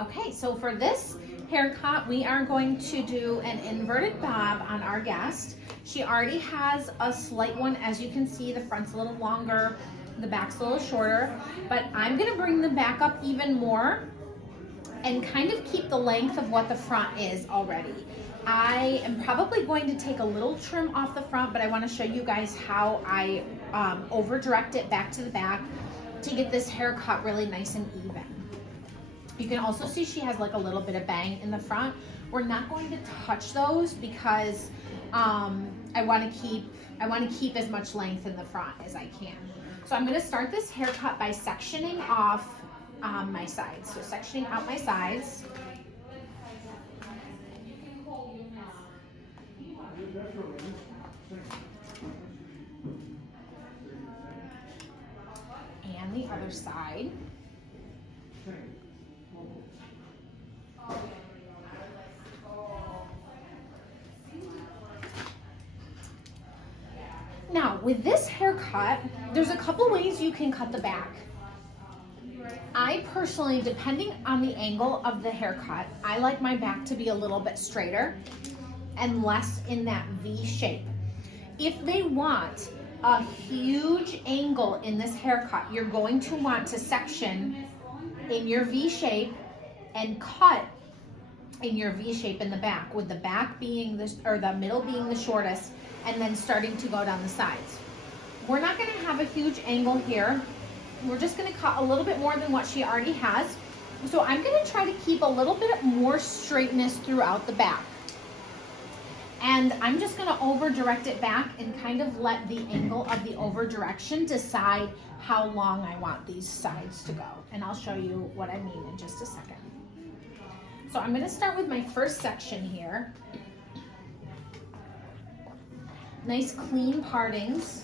Okay, so for this haircut, we are going to do an inverted bob on our guest. She already has a slight one. As you can see, the front's a little longer, the back's a little shorter, but I'm gonna bring the back up even more and kind of keep the length of what the front is already. I am probably going to take a little trim off the front, but I wanna show you guys how I over direct it back to the back to get this haircut really nice and even. You can also see she has like a little bit of bang in the front. We're not going to touch those because I want to keep as much length in the front as I can. So I'm going to start this haircut by sectioning off my sides. So sectioning out my sides. And the other side. Now, with this haircut, there's a couple ways you can cut the back. I personally, depending on the angle of the haircut, I like my back to be a little bit straighter and less in that V shape. If they want a huge angle in this haircut, you're going to want to section in your V shape and cut in your V shape in the back, with the back being the middle being the shortest, and then starting to go down the sides. We're not gonna have a huge angle here. We're just gonna cut a little bit more than what she already has. So I'm gonna try to keep a little bit more straightness throughout the back. And I'm just gonna over direct it back and kind of let the angle of the over direction decide how long I want these sides to go. And I'll show you what I mean in just a second. So I'm gonna start with my first section here. Nice clean partings.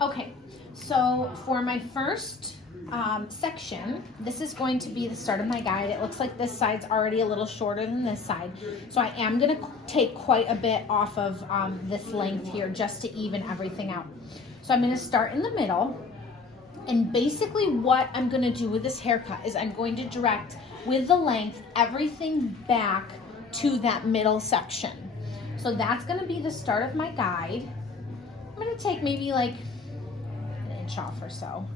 Okay, so for my first section, this is going to be the start of my guide. It looks like this side's already a little shorter than this side. So I am gonna take quite a bit off of this length here just to even everything out. So I'm gonna start in the middle. And basically what I'm gonna do with this haircut is I'm going to direct with the length everything back to that middle section. So that's gonna be the start of my guide. I'm gonna take maybe like an inch off or so.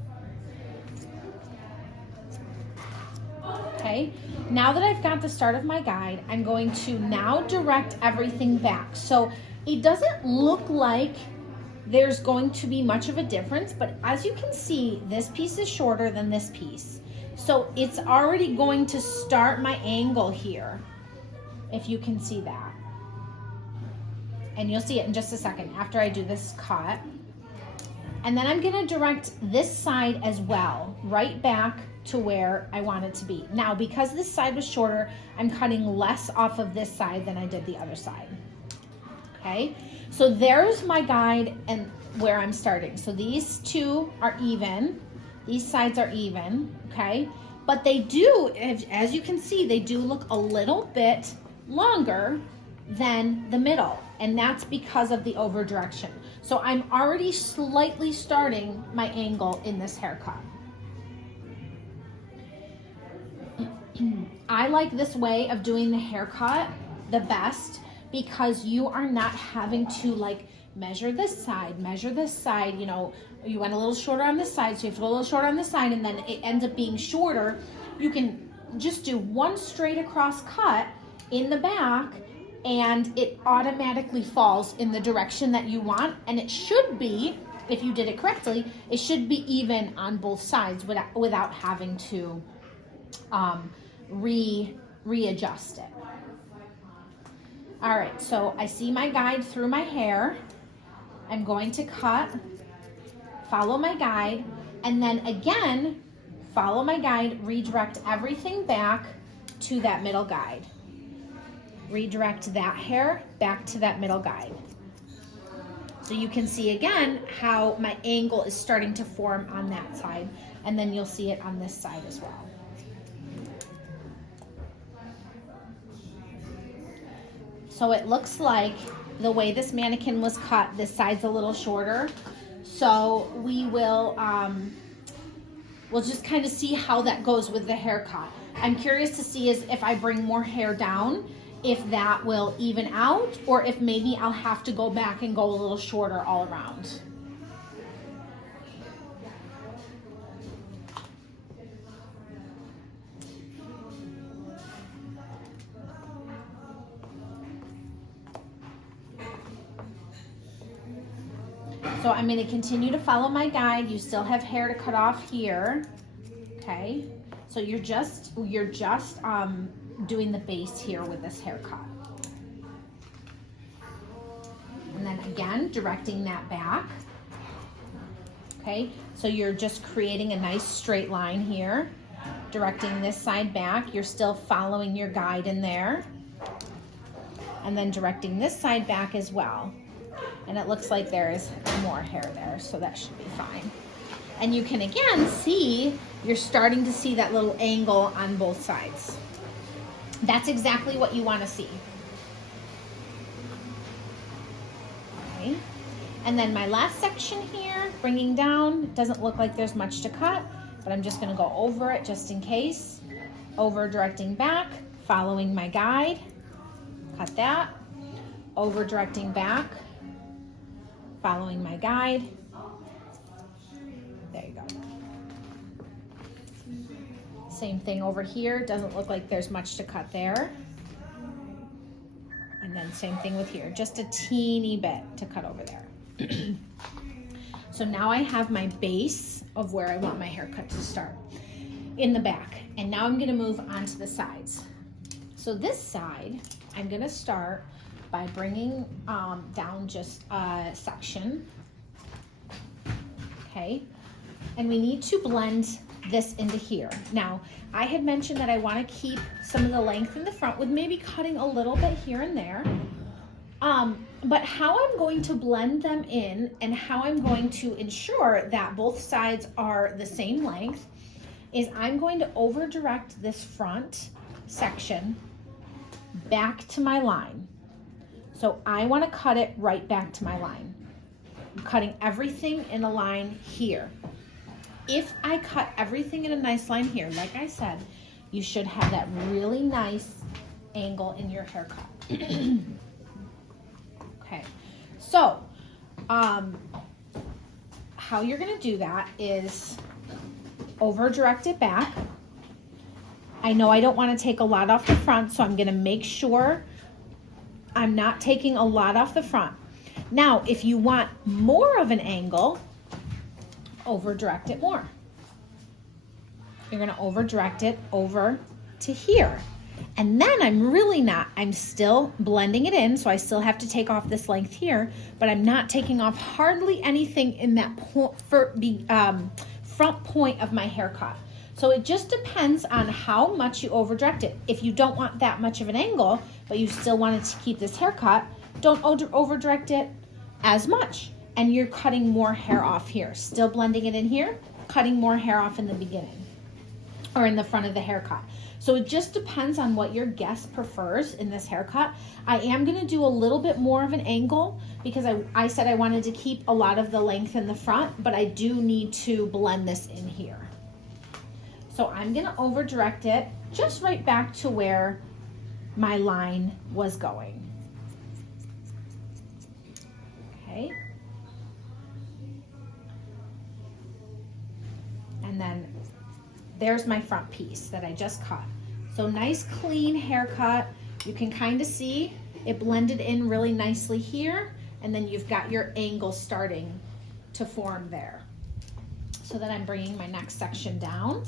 Okay, now that I've got the start of my guide, I'm going to now direct everything back. So it doesn't look like there's going to be much of a difference, but as you can see, this piece is shorter than this piece. So it's already going to start my angle here, if you can see that. And you'll see it in just a second after I do this cut. And then I'm gonna direct this side as well, right back to where I want it to be. Now, because this side was shorter, I'm cutting less off of this side than I did the other side. Okay, so there's my guide and where I'm starting. So these two are even, these sides are even, okay? But they do, as you can see, they do look a little bit longer than the middle, and that's because of the over direction. So I'm already slightly starting my angle in this haircut. I like this way of doing the haircut the best because you are not having to like measure this side, you know, you went a little shorter on this side, so you have to go a little shorter on this side, and then it ends up being shorter. You can just do one straight across cut in the back and it automatically falls in the direction that you want, and it should be, if you did it correctly, it should be even on both sides without having to readjust it. All right, so I see my guide through my hair. I'm going to cut, follow my guide, and then again, follow my guide, redirect everything back to that middle guide. Redirect that hair back to that middle guide. So you can see again how my angle is starting to form on that side, and then you'll see it on this side as well. So it looks like the way this mannequin was cut, this side's a little shorter. So we will, we'll just kind of see how that goes with the haircut. I'm curious to see is if I bring more hair down, if that will even out, or if maybe I'll have to go back and go a little shorter all around. So I'm going to continue to follow my guide. You still have hair to cut off here. Okay. So you're just doing the base here with this haircut. And then again, directing that back. Okay. So you're just creating a nice straight line here. Directing this side back. You're still following your guide in there. And then directing this side back as well. And it looks like there's more hair there, so that should be fine. And you can again see, you're starting to see that little angle on both sides. That's exactly what you want to see. Okay. And then my last section here, bringing down, doesn't look like there's much to cut, but I'm just going to go over it just in case. Over directing back, following my guide. Cut that. Over directing back. Following my guide. There you go. Same thing over here. Doesn't look like there's much to cut there. And then same thing with here. Just a teeny bit to cut over there. So now I have my base of where I want my haircut to start in the back. And now I'm going to move on to the sides. So this side, I'm going to start by bringing down just a section, okay? And we need to blend this into here. Now, I had mentioned that I want to keep some of the length in the front with maybe cutting a little bit here and there. But how I'm going to blend them in and how I'm going to ensure that both sides are the same length is I'm going to over direct this front section back to my line. So I want to cut it right back to my line. I'm cutting everything in a line here. If I cut everything in a nice line here, like I said, you should have that really nice angle in your haircut. Okay, so how you're going to do that is over direct it back. I know I don't want to take a lot off the front, so I'm going to make sure I'm not taking a lot off the front. Now, if you want more of an angle, over direct it more. You're going to over direct it over to here. And then I'm still blending it in, so I still have to take off this length here, but I'm not taking off hardly anything in that front point of my haircut. So it just depends on how much you over direct it. If you don't want that much of an angle, but you still wanted to keep this haircut, don't over direct it as much. And you're cutting more hair off here. Still blending it in here, cutting more hair off in the beginning or in the front of the haircut. So it just depends on what your guest prefers in this haircut. I am gonna do a little bit more of an angle because I said I wanted to keep a lot of the length in the front, but I do need to blend this in here. So I'm gonna over direct it just right back to where my line was going. Okay. And then there's my front piece that I just cut. So nice clean haircut. You can kind of see it blended in really nicely here, and then you've got your angle starting to form there. So then I'm bringing my next section down.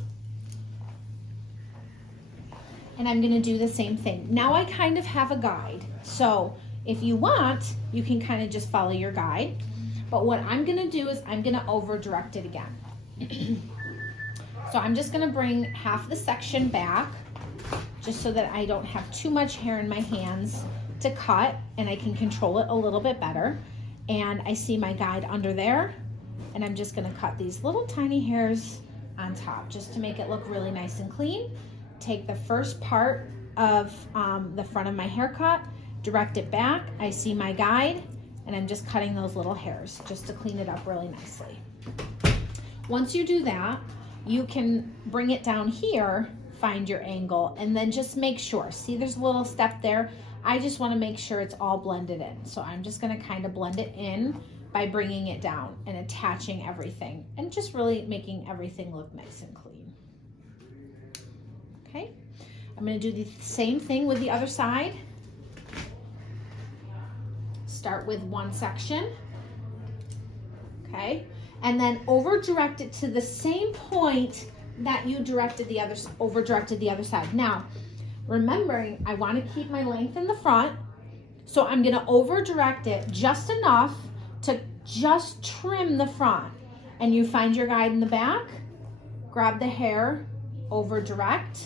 And I'm gonna do the same thing. Now I kind of have a guide. So if you want, you can kind of just follow your guide. But what I'm gonna do is I'm gonna over direct it again. So I'm just gonna bring half the section back just so that I don't have too much hair in my hands to cut and I can control it a little bit better. And I see my guide under there, and I'm just gonna cut these little tiny hairs on top just to make it look really nice and clean. Take the first part of the front of my haircut, direct it back. I see my guide, and I'm just cutting those little hairs just to clean it up really nicely. Once you do that, you can bring it down here, find your angle, and then just make sure. See, there's a little step there. I just want to make sure it's all blended in. So I'm just going to kind of blend it in by bringing it down and attaching everything and just really making everything look nice and clean. Okay, I'm going to do the same thing with the other side. Start with one section, okay, and then over direct it to the same point that you directed the other, over directed the other side. Now, remembering I want to keep my length in the front, so I'm going to over direct it just enough to just trim the front. And you find your guide in the back, grab the hair, over direct,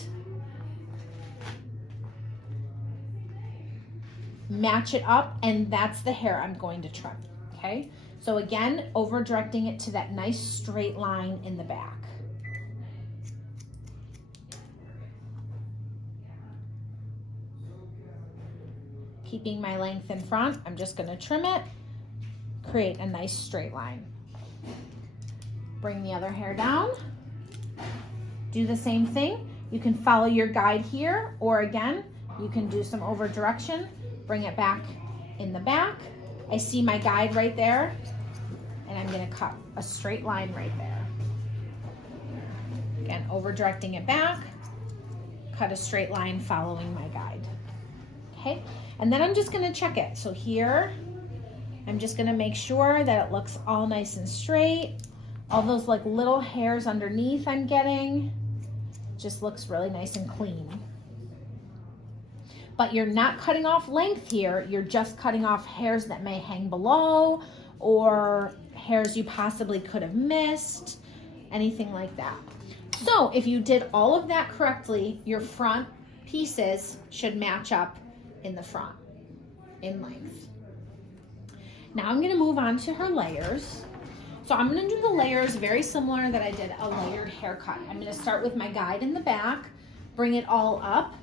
match it up, and that's the hair I'm going to trim, okay? So again, over directing it to that nice straight line in the back. Keeping my length in front, I'm just gonna trim it, create a nice straight line. Bring the other hair down, do the same thing. You can follow your guide here, or again, you can do some over direction, bring it back in the back. I see my guide right there, and I'm gonna cut a straight line right there. Again, over directing it back, cut a straight line following my guide. Okay, and then I'm just gonna check it. So here, I'm just gonna make sure that it looks all nice and straight. All those like little hairs underneath I'm getting, just looks really nice and clean. But you're not cutting off length here, you're just cutting off hairs that may hang below or hairs you possibly could have missed, anything like that. So if you did all of that correctly, your front pieces should match up in the front, in length. Now I'm gonna move on to her layers. So I'm gonna do the layers very similar that I did a layered haircut. I'm gonna start with my guide in the back, bring it all up.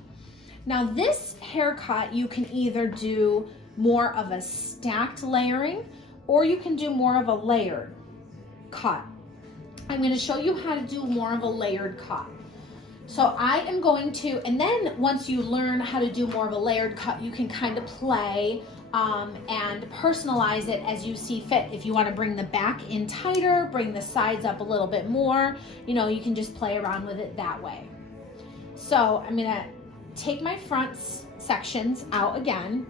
Now this haircut, you can either do more of a stacked layering or you can do more of a layered cut. I'm gonna show you how to do more of a layered cut. So I am going to, and then once you learn how to do more of a layered cut, you can kind of play and personalize it as you see fit. If you want to bring the back in tighter, bring the sides up a little bit more, you know, you can just play around with it that way. So I'm gonna take my front sections out again,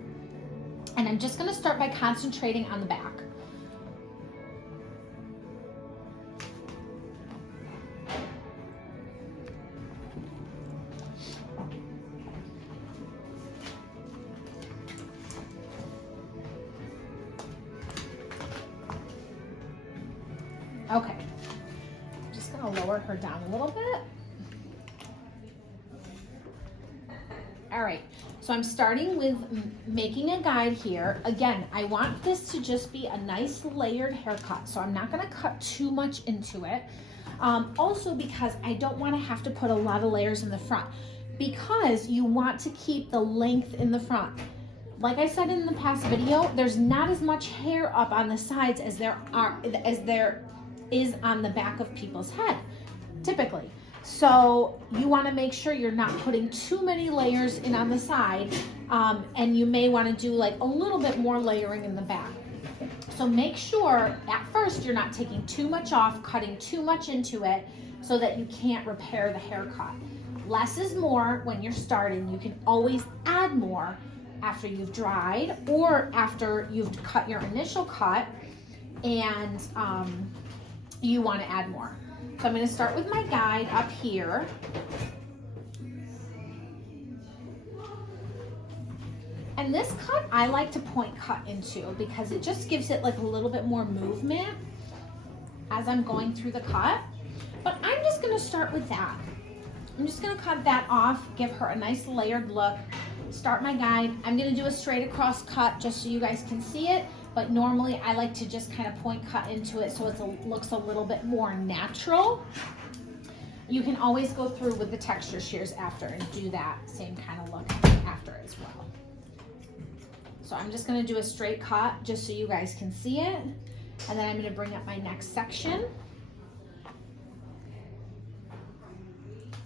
and I'm just gonna start by concentrating on the back. Okay, I'm just gonna lower her down a little bit. All right, so I'm starting with making a guide here. Again, I want this to just be a nice layered haircut, so I'm not gonna cut too much into it. Also because I don't wanna have to put a lot of layers in the front, because you want to keep the length in the front. Like I said in the past video, there's not as much hair up on the sides as there is on the back of people's head, typically. So you want to make sure you're not putting too many layers in on the side, and you may want to do like a little bit more layering in the back. So make sure at first you're not taking too much off, cutting too much into it so that you can't repair the haircut. Less is more when you're starting. You can always add more after you've dried or after you've cut your initial cut and you want to add more. So I'm going to start with my guide up here. And this cut I like to point cut into because it just gives it like a little bit more movement as I'm going through the cut. But I'm just going to start with that. I'm just going to cut that off, give her a nice layered look, start my guide. I'm going to do a straight across cut just so you guys can see it. But normally I like to just kind of point cut into it so it looks a little bit more natural. You can always go through with the texture shears after and do that same kind of look after as well. So I'm just gonna do a straight cut just so you guys can see it. And then I'm gonna bring up my next section.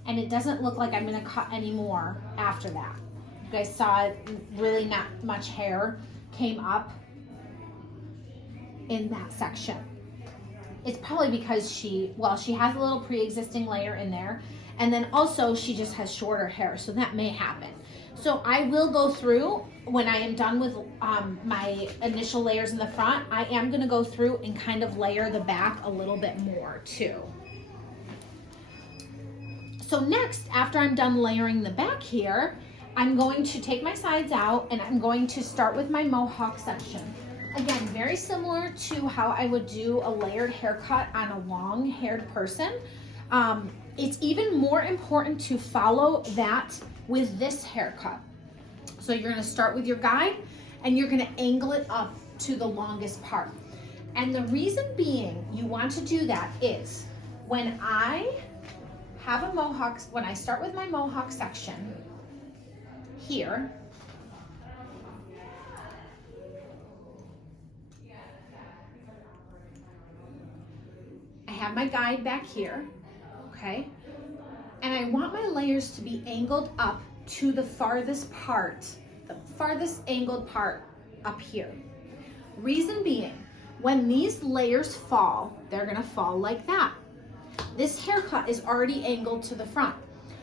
And it doesn't look like I'm gonna cut any more after that. You guys saw really not much hair came up in that section. It's probably because she has a little pre-existing layer in there, and then also she just has shorter hair, so that may happen. So I will go through, when I am done with my initial layers in the front, I am gonna go through and kind of layer the back a little bit more too. So next, after I'm done layering the back here, I'm going to take my sides out and I'm going to start with my mohawk section. Again, very similar to how I would do a layered haircut on a long-haired person. It's even more important to follow that with this haircut. So you're gonna start with your guide and you're gonna angle it up to the longest part. And the reason being you want to do that is when I have a mohawk, when I start with my mohawk section here, I have my guide back here, okay? And I want my layers to be angled up to the farthest part, the farthest angled part up here. Reason being, when these layers fall, they're gonna fall like that. This haircut is already angled to the front.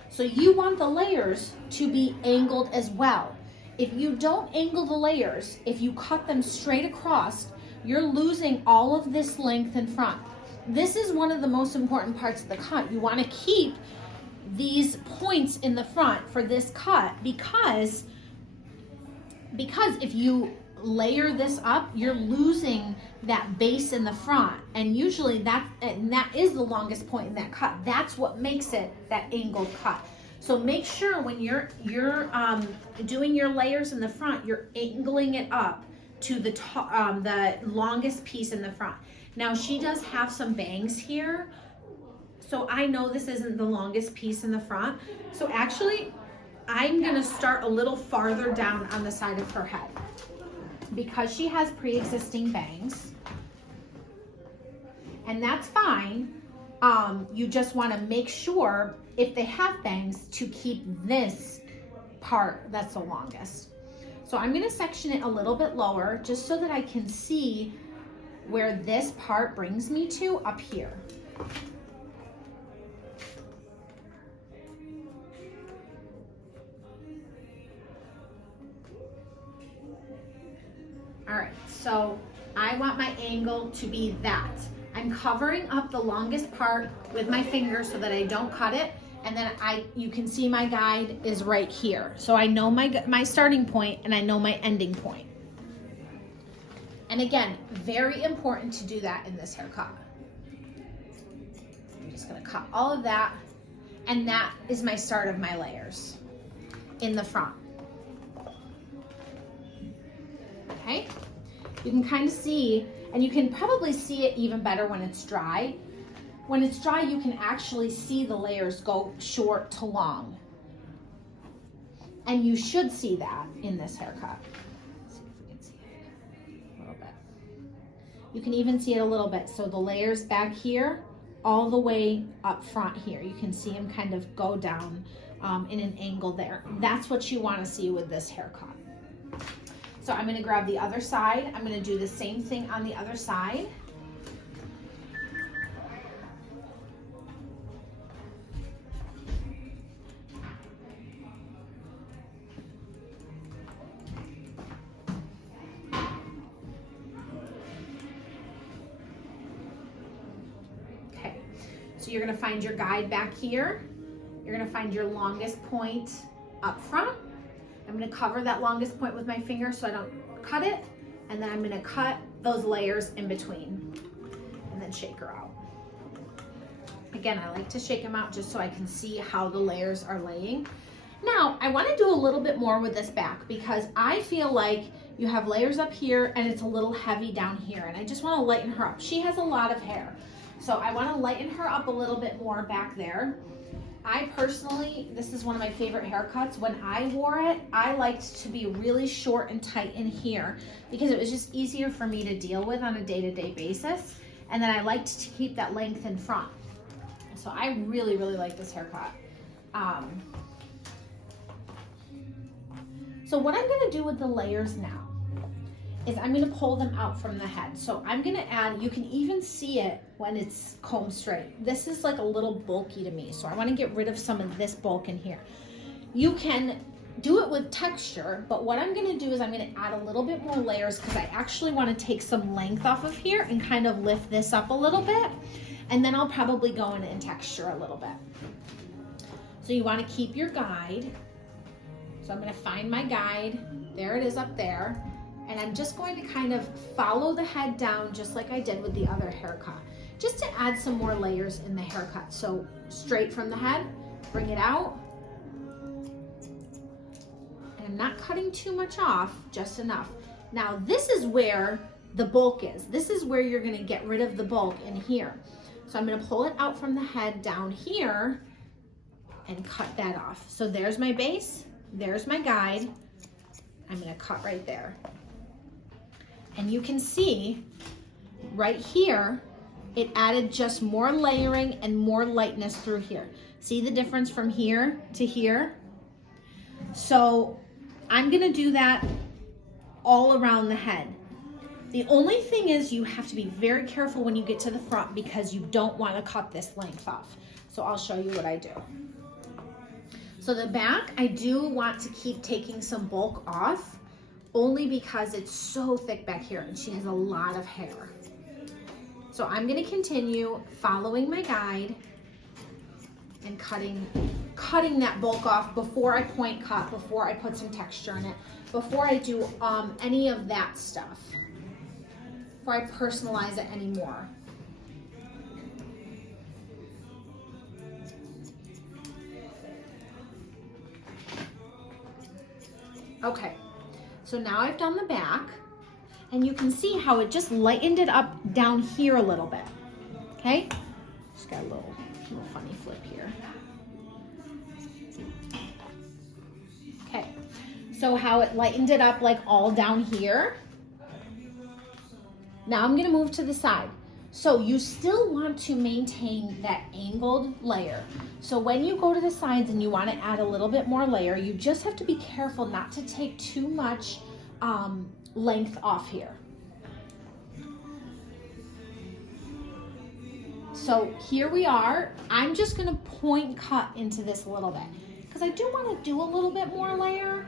So you want the layers to be angled as well. If you don't angle the layers, if you cut them straight across, you're losing all of this length in front. This is one of the most important parts of the cut. You want to keep these points in the front for this cut because if you layer this up, you're losing that base in the front, and usually that is the longest point in that cut. That's what makes it that angled cut. So make sure when you're doing your layers in the front, you're angling it up to the top, the longest piece in the front. Now she does have some bangs here, so I know this isn't the longest piece in the front. So actually, I'm gonna start a little farther down on the side of her head because she has pre-existing bangs, and that's fine. You just wanna make sure if they have bangs to keep this part that's the longest. So I'm gonna section it a little bit lower just so that I can see where this part brings me to up here. All right, so I want my angle to be that. I'm covering up the longest part with my finger so that I don't cut it, and then you can see my guide is right here. So I know my starting point and I know my ending point. And again, very important to do that in this haircut. I'm just gonna cut all of that, and that is my start of my layers in the front. Okay, you can kind of see, and you can probably see it even better when it's dry. When it's dry, you can actually see the layers go short to long. And you should see that in this haircut. You can even see it a little bit. So the layers back here, all the way up front here, you can see them kind of go down in an angle there. That's what you want to see with this haircut. So I'm going to grab the other side. I'm going to do the same thing on the other side. So you're gonna find your guide back here. You're gonna find your longest point up front. I'm gonna cover that longest point with my finger so I don't cut it. And then I'm gonna cut those layers in between and then shake her out. Again, I like to shake them out just so I can see how the layers are laying. Now, I wanna do a little bit more with this back because I feel like you have layers up here and it's a little heavy down here, and I just wanna lighten her up. She has a lot of hair. So I want to lighten her up a little bit more back there. I personally, this is one of my favorite haircuts. When I wore it, I liked to be really short and tight in here because it was just easier for me to deal with on a day-to-day basis. And then I liked to keep that length in front. So I really, really like this haircut. So what I'm gonna do with the layers now is I'm gonna pull them out from the head. So I'm gonna add, you can even see it when it's combed straight. This is like a little bulky to me, so I wanna get rid of some of this bulk in here. You can do it with texture, but what I'm gonna do is I'm gonna add a little bit more layers because I actually wanna take some length off of here and kind of lift this up a little bit, and then I'll probably go in texture a little bit. So you wanna keep your guide. So I'm gonna find my guide, there it is up there, and I'm just going to kind of follow the head down just like I did with the other haircut, just to add some more layers in the haircut. So straight from the head, bring it out, and I'm not cutting too much off, just enough. Now this is where the bulk is. This is where you're gonna get rid of the bulk in here. So I'm gonna pull it out from the head down here and cut that off. So there's my base. There's my guide. I'm gonna cut right there. And you can see right here, it added just more layering and more lightness through here. See the difference from here to here? So I'm gonna do that all around the head. The only thing is you have to be very careful when you get to the front because you don't wanna cut this length off. So I'll show you what I do. So the back, I do want to keep taking some bulk off only because it's so thick back here and she has a lot of hair. So I'm gonna continue following my guide and cutting that bulk off before I point cut, before I put some texture in it, before I do any of that stuff, before I personalize it anymore. Okay, so now I've done the back, and you can see how it just lightened it up down here a little bit, okay? Just got a little funny flip here. Okay, so how it lightened it up like all down here. Now I'm gonna move to the side. So you still want to maintain that angled layer. So when you go to the sides and you want to add a little bit more layer, you just have to be careful not to take too much length off here. So here we are. I'm just going to point cut into this a little bit because I do want to do a little bit more layer,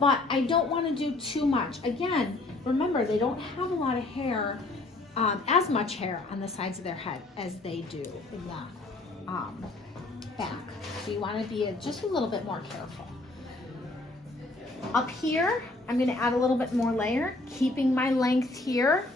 but I don't want to do too much. Again, remember, they don't have a lot of hair, as much hair on the sides of their head as they do in the back. So you want to be just a little bit more careful. Up here, I'm going to add a little bit more layer, keeping my length here.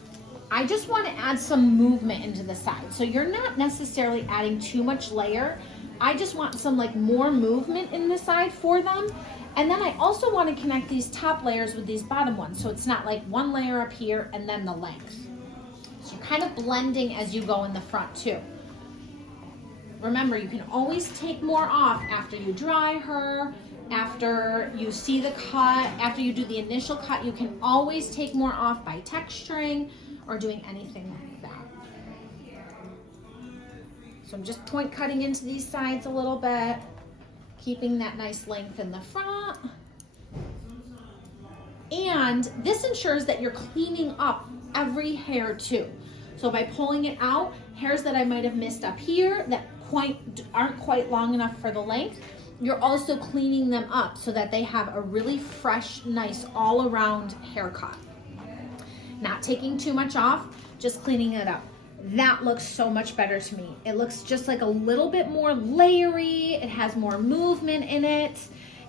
I just want to add some movement into the side. So you're not necessarily adding too much layer. I just want some like more movement in the side for them. And then I also want to connect these top layers with these bottom ones. So it's not like one layer up here and then the length. So you're kind of blending as you go in the front too. Remember, you can always take more off after you dry her, after you see the cut, after you do the initial cut. You can always take more off by texturing or doing anything like that. So I'm just point cutting into these sides a little bit, keeping that nice length in the front. And this ensures that you're cleaning up every hair too. So by pulling it out, hairs that I might have missed up here that aren't quite long enough for the length, you're also cleaning them up so that they have a really fresh, nice all-around haircut. Not taking too much off, just cleaning it up. That looks so much better to me. It looks just like a little bit more layery. It has more movement in it.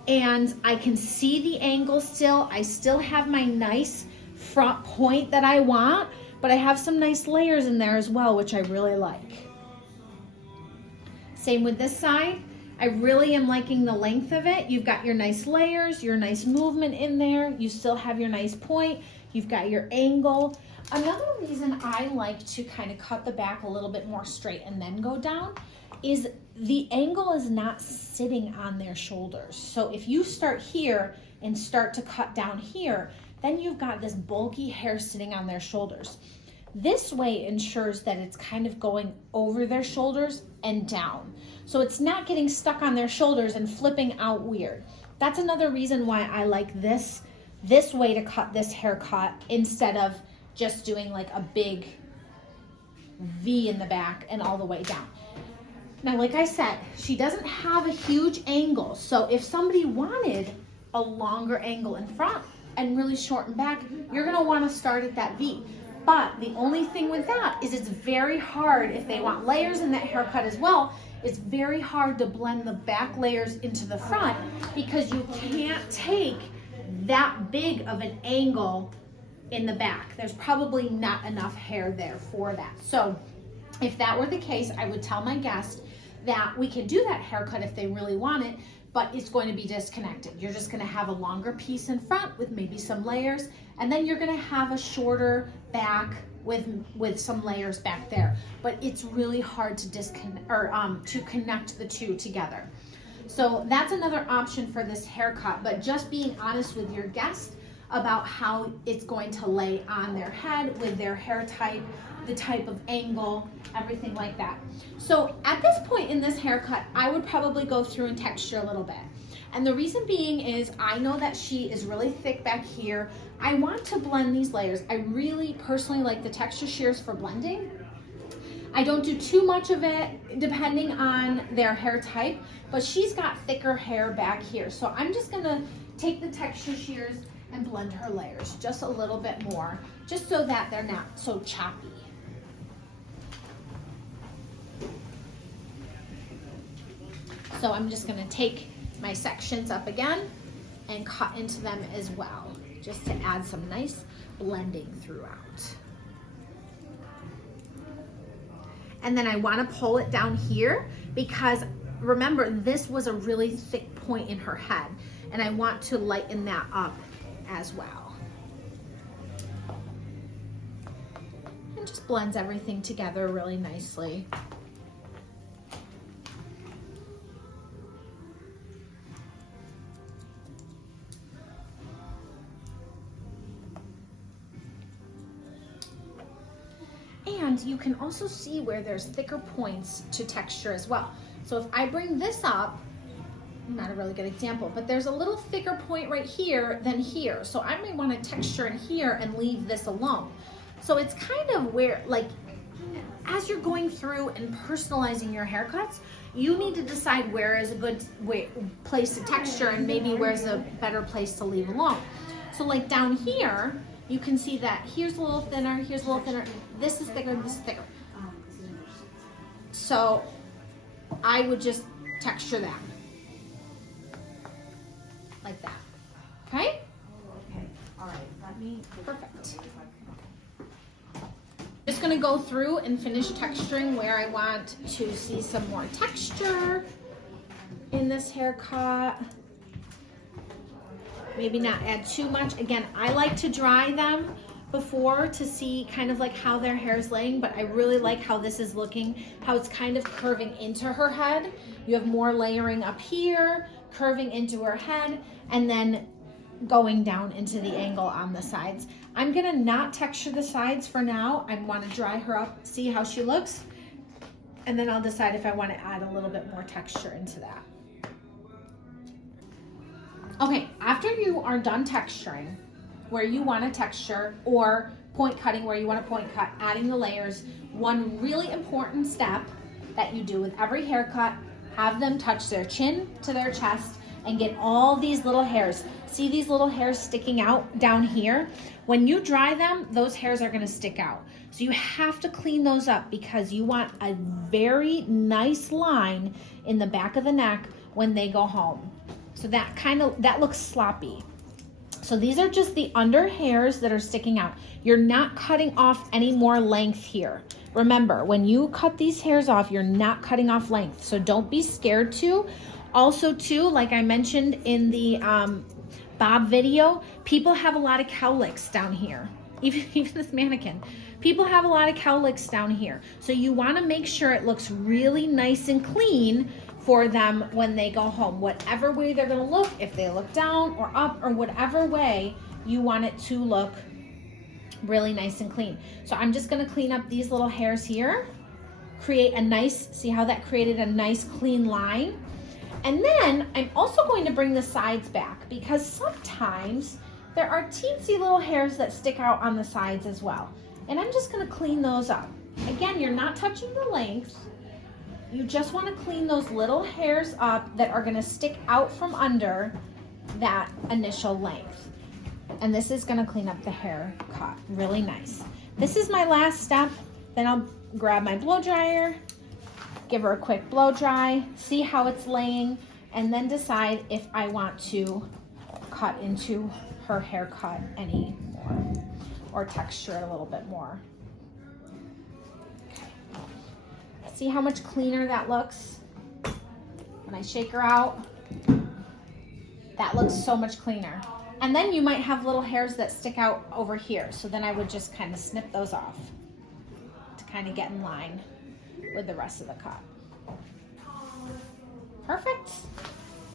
And I can see the angle still. I still have my nice front point that I want, but I have some nice layers in there as well, which I really like. Same with this side. I really am liking the length of it. You've got your nice layers, your nice movement in there. You still have your nice point. You've got your angle. Another reason I like to kind of cut the back a little bit more straight and then go down is the angle is not sitting on their shoulders. So if you start here and start to cut down here, then you've got this bulky hair sitting on their shoulders. This way ensures that it's kind of going over their shoulders and down. So it's not getting stuck on their shoulders and flipping out weird. That's another reason why I like this way to cut this haircut instead of just doing like a big V in the back and all the way down. Now, like I said, she doesn't have a huge angle. So if somebody wanted a longer angle in front and really short in back, you're gonna wanna start at that V. But the only thing with that is it's very hard, if they want layers in that haircut as well, it's very hard to blend the back layers into the front because you can't take that big of an angle in the back. There's probably not enough hair there for that. So if that were the case, I would tell my guest that we can do that haircut if they really want it, but it's going to be disconnected. You're just gonna have a longer piece in front with maybe some layers, and then you're gonna have a shorter back with some layers back there. But it's really hard to disconnect or to connect the two together. So that's another option for this haircut, but just being honest with your guest about how it's going to lay on their head with their hair type, the type of angle, everything like that. So at this point in this haircut, I would probably go through and texture a little bit. And the reason being is I know that she is really thick back here. I want to blend these layers. I really personally like the texture shears for blending. I don't do too much of it depending on their hair type, but she's got thicker hair back here. So I'm just gonna take the texture shears and blend her layers just a little bit more, just so that they're not so choppy. So I'm just gonna take my sections up again and cut into them as well, just to add some nice blending throughout. And then I wanna pull it down here because remember, this was a really thick point in her head, and I want to lighten that up as well. And just blends everything together really nicely. And you can also see where there's thicker points to texture as well. So if I bring this up, not a really good example, but there's a little thicker point right here than here. So I may want to texture in here and leave this alone. So it's kind of where, like, as you're going through and personalizing your haircuts, you need to decide where is a good place to texture and maybe where's a better place to leave alone. So like down here, you can see that here's a little thinner, here's a little thinner, this is thicker, this is thicker. So I would just texture that. Like that, okay? Okay, all right, let me. Perfect. Just gonna go through and finish texturing where I want to see some more texture in this haircut. Maybe not add too much. Again, I like to dry them before to see kind of like how their hair is laying, but I really like how this is looking, how it's kind of curving into her head. You have more layering up here, curving into her head, and then going down into the angle on the sides. I'm gonna not texture the sides for now. I wanna dry her up, see how she looks, and then I'll decide if I wanna add a little bit more texture into that. Okay, after you are done texturing where you wanna texture or point cutting where you wanna point cut, adding the layers, one really important step that you do with every haircut, have them touch their chin to their chest and get all these little hairs. See these little hairs sticking out down here? When you dry them, those hairs are gonna stick out. So you have to clean those up because you want a very nice line in the back of the neck when they go home. So that looks sloppy. So these are just the under hairs that are sticking out. You're not cutting off any more length here. Remember, when you cut these hairs off, you're not cutting off length. So don't be scared to. Also too, like I mentioned in the Bob video, people have a lot of cowlicks down here. Even this mannequin. People have a lot of cowlicks down here. So you want to make sure it looks really nice and clean for them when they go home. Whatever way they're going to look, if they look down or up or whatever way, you want it to look really nice and clean. So I'm just going to clean up these little hairs here, create a nice, see how that created a nice clean line? And then I'm also going to bring the sides back because sometimes there are teensy little hairs that stick out on the sides as well. And I'm just going to clean those up. Again, you're not touching the length. You just want to clean those little hairs up that are going to stick out from under that initial length. And this is going to clean up the hair cut really nice. This is my last step. Then I'll grab my blow dryer, give her a quick blow dry, see how it's laying, and then decide if I want to cut into her haircut any more or texture it a little bit more. Okay. See how much cleaner that looks when I shake her out? That looks so much cleaner. And then you might have little hairs that stick out over here. So then I would just kind of snip those off to kind of get in line with the rest of the cut. Perfect.